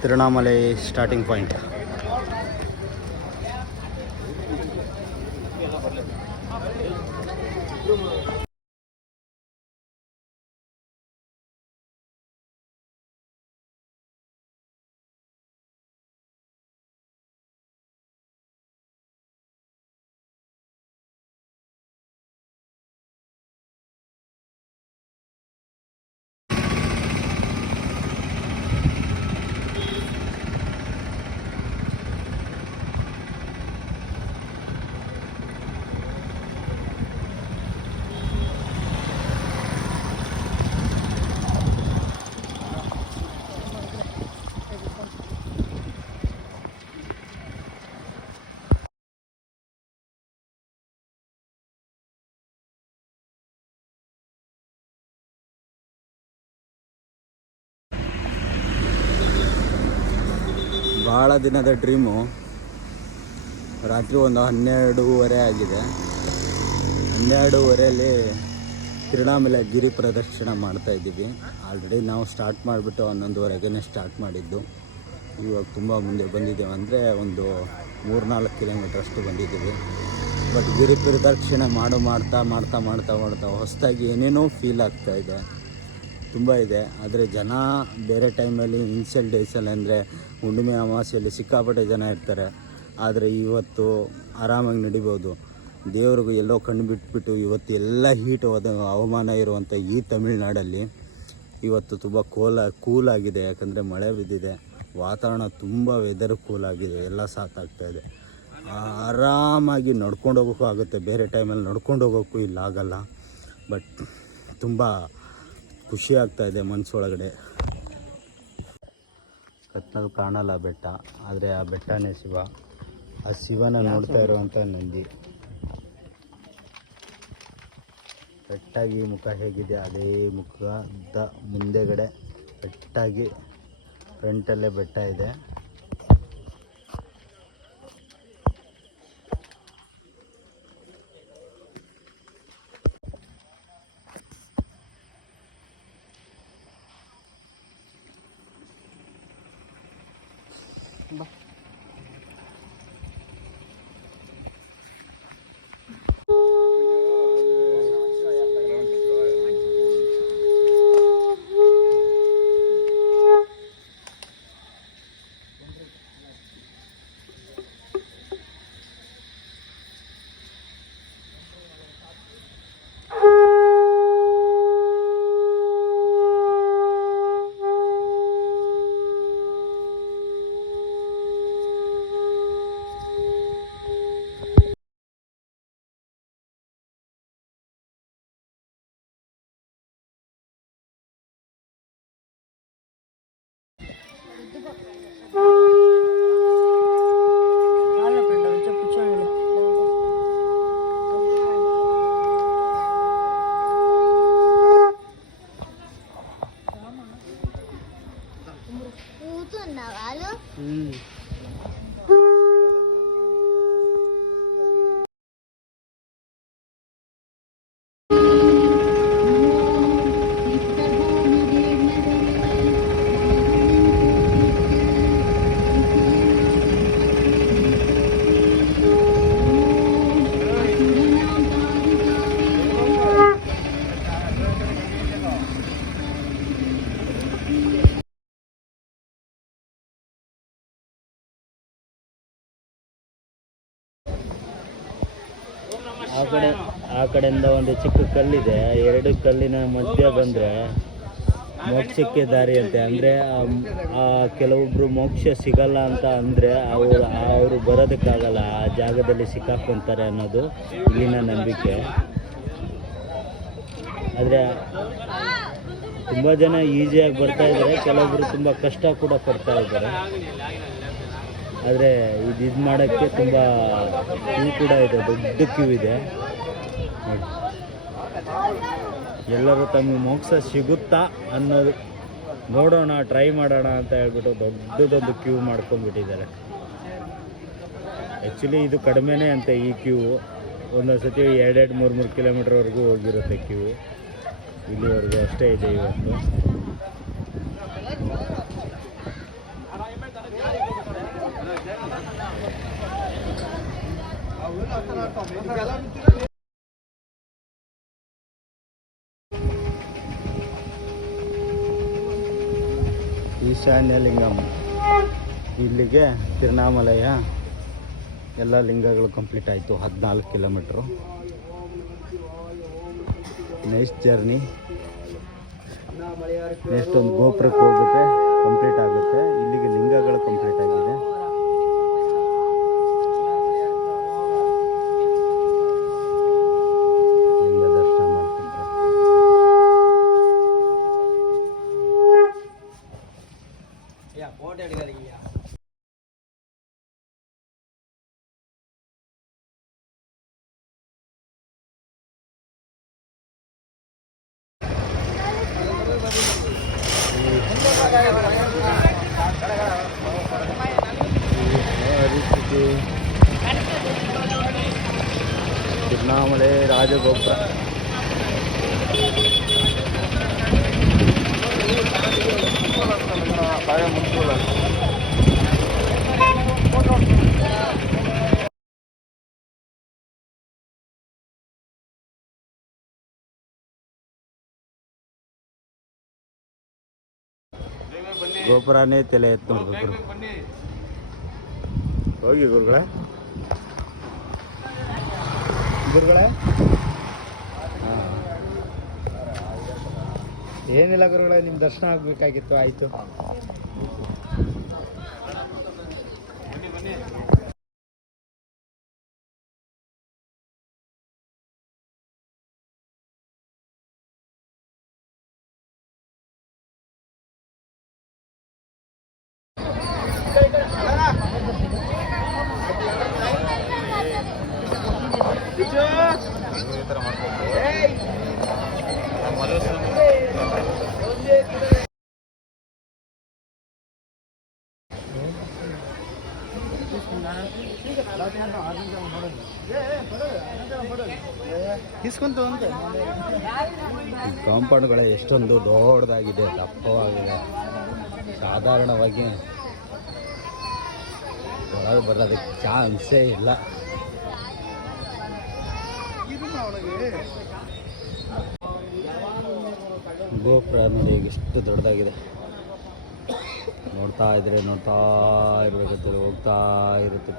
Tiruvannamalai starting point. ಭಾಳ ದಿನದ dream. ರಾತ್ರಿ ಒಂದು 12:30 ಆಗಿದೆ. 12:30 ತಿರುವಣ್ಣಾಮಲೈ ಗಿರಿ ಪ್ರದಕ್ಷಿಣ ಮಾಡ್ತಾಯಿದ್ದೀವಿ. ಆಲ್ರೆಡಿ ನಾವು ಸ್ಟಾರ್ಟ್ ಮಾಡಿಬಿಟ್ಟು 11:30 ಸ್ಟಾರ್ಟ್ ಮಾಡಿದ್ದು. ಇವಾಗ ತುಂಬ ಮುಂದೆ ಬಂದಿದ್ದೇವೆ, ಅಂದರೆ ಒಂದು 3-4 ಕಿಲೋಮೀಟ್ರ್ ಅಷ್ಟು ಬಂದಿದ್ದೀವಿ. ಬಟ್ ಗಿರಿ ಪ್ರದಕ್ಷಿಣೆ ಮಾಡ್ತಾ ಹೊಸದಾಗಿ ಏನೇನೋ ಫೀಲ್ ಆಗ್ತಾಯಿದೆ, ತುಂಬ ಇದೆ. ಆದರೆ ಜನ ಬೇರೆ ಟೈಮಲ್ಲಿ ಇನ್ಷಿಯಲ್ ಡೇಸಲ್ಲಿ ಅಂದರೆ ಹುಣ್ಣಿಮೆ ಅಮಾವಾಸ್ಯೆಯಲ್ಲಿ ಸಿಕ್ಕಾಪಟ್ಟೆ ಜನ ಇರ್ತಾರೆ. ಆದರೆ ಇವತ್ತು ಆರಾಮಾಗಿ ನಡಿಬೋದು. ದೇವ್ರಿಗೂ ಎಲ್ಲೋ ಕಣ್ಣು ಬಿಟ್ಬಿಟ್ಟು ಇವತ್ತು ಎಲ್ಲ ಹೀಟ್ ಹವಾಮಾನ ಇರುವಂಥ ಈ ತಮಿಳ್ನಾಡಲ್ಲಿ ಇವತ್ತು ತುಂಬ ಕೂಲಾಗಿದೆ. ಯಾಕಂದರೆ ಮಳೆ ಬಿದ್ದಿದೆ, ವಾತಾವರಣ ತುಂಬ ವೆದರ್ ಕೂಲಾಗಿದೆ, ಎಲ್ಲ ಸಾಕಾಗ್ತಾಯಿದೆ. ಆರಾಮಾಗಿ ನಡ್ಕೊಂಡು ಹೋಗೋಕ್ಕೂ ಆಗುತ್ತೆ. ಬೇರೆ ಟೈಮಲ್ಲಿ ನಡ್ಕೊಂಡು ಹೋಗೋಕ್ಕೂ ಇಲ್ಲ ಆಗಲ್ಲ. ಬಟ್ ತುಂಬ ಖುಷಿ ಆಗ್ತಾಯಿದೆ ಮನಸ್ಸೊಳಗಡೆ. ಕತ್ನಲ್ಲಿ ಕಾಣಲ್ಲ ಬೆಟ್ಟ, ಆದರೆ ಆ ಬೆಟ್ಟನೇ ಶಿವ. ಆ ಶಿವನ ನೋಡ್ತಾ ಇರುವಂಥ ನಂದಿ. ಕರೆಕ್ಟಾಗಿ ಮುಖ ಹೇಗಿದೆ ಅದೇ ಮುಖದ ಮುಂದೆಗಡೆ ಕರೆಕ್ಟಾಗಿ ಫ್ರಂಟಲ್ಲೇ ಬೆಟ್ಟ ಇದೆ. ಆ ಕಡೆಯಿಂದ ಒಂದು ಚಿಕ್ಕ ಕಲ್ಲಿದೆ. 2 ಕಲ್ಲಿನ ಮಧ್ಯೆ ಬಂದರೆ ಮೋಕ್ಷಕ್ಕೆ ದಾರಿ ಅಂತೆ. ಅಂದರೆ ಕೆಲವೊಬ್ಬರು ಮೋಕ್ಷ ಸಿಗಲ್ಲ ಅಂತ ಅಂದರೆ ಅವರು ಬರೋದಕ್ಕಾಗಲ್ಲ, ಆ ಜಾಗದಲ್ಲಿ ಸಿಕ್ಕಾಕೊತಾರೆ ಅನ್ನೋದು ಇಲ್ಲಿನ ನಂಬಿಕೆ. ಆದರೆ ತುಂಬ ಜನ ಈಸಿಯಾಗಿ ಬರ್ತಾ ಇದ್ದಾರೆ, ಕೆಲವೊಬ್ಬರು ತುಂಬ ಕಷ್ಟ ಕೂಡ ಪಡ್ತಾ ಇದ್ದಾರೆ. ಆದರೆ ಇದು ಮಾಡೋಕ್ಕೆ ತುಂಬ ಕ್ಯೂ ಕೂಡ ಇದೆ, ದೊಡ್ಡ ಕ್ಯೂ ಇದೆ. ಎಲ್ಲರೂ ತಮಗೆ ಮೋಕ್ಷ ಸಿಗುತ್ತಾ ಅನ್ನೋದು ನೋಡೋಣ, ಟ್ರೈ ಮಾಡೋಣ ಅಂತ ಹೇಳ್ಬಿಟ್ಟು ದೊಡ್ಡದೊಂದು ಕ್ಯೂ ಮಾಡ್ಕೊಂಡ್ಬಿಟ್ಟಿದ್ದಾರೆ. ಆ್ಯಕ್ಚುಲಿ ಇದು ಕಡಿಮೆನೇ ಅಂತೆ ಈ ಕ್ಯೂ. ಒಂದೊಂದು ಸತಿ 2-3 ಕಿಲೋಮೀಟ್ರ್ವರೆಗೂ ಹೋಗಿರುತ್ತೆ ಕ್ಯೂ. ಇಲ್ಲಿವರೆಗೂ ಅಷ್ಟೇ ಇದೆ ಇವತ್ತು. ಈಶಾನ್ಯ ಲಿಂಗಂ. ಇಲ್ಲಿಗೆ ತಿರುನಾಮಲಯ ಎಲ್ಲ ಲಿಂಗಗಳು ಕಂಪ್ಲೀಟ್ ಆಯಿತು. 14 ಕಿಲೋಮೀಟ್ರು. ನೆಕ್ಸ್ಟ್ ಜರ್ನಿ, ನೆಕ್ಸ್ಟ್ ಒಂದು ಗೋಪುರಕ್ಕೆ ಹೋಗ್ಬಿಟ್ರೆ ಕಂಪ್ಲೀಟ್ ಆಗುತ್ತೆ. ಇಲ್ಲಿಗೆ ಲಿಂಗಗಳು ಕಂಪ್ಲೀಟ್ ಆಗಿದೆ. ಲಿಂಗ ದರ್ಶನ ಮಾಡ್ತಿದ್ರೆ ತಿರುನಾಮಲೆ ರಾಜಗೋಪುರ. ಗೋಪುರನೇ ತಲೆ ಎತ್ತು ನೋಡ್ಬೇಕು. ಹೋಗಿ ಗುರುಗಳೇ, ಏನಿಲ್ಲ ಗುರುಗಳೇ, ನಿಮ್ಮ ದರ್ಶನ ಆಗಬೇಕಾಗಿತ್ತು. ಆಯಿತು. ಕಾಂಪೌಂಡ್ಗಳೇ ಎಷ್ಟೊಂದು ದೊಡ್ಡದಾಗಿದೆ, ದಪ್ಪವಾಗಿದೆ. ಸಾಧಾರಣವಾಗಿ ಒಳಗೆ ಬರೋದಕ್ಕೆ ಚಾನ್ಸೇ ಇಲ್ಲ. ಗೋಪುರ ನೋಡಿ ಎಷ್ಟು ದೊಡ್ಡದಾಗಿದೆ. ನೋಡ್ತಾ ಇರಬೇಕಂತೇಳಿ ಹೋಗ್ತಾ ಇರುತ್ತೆ.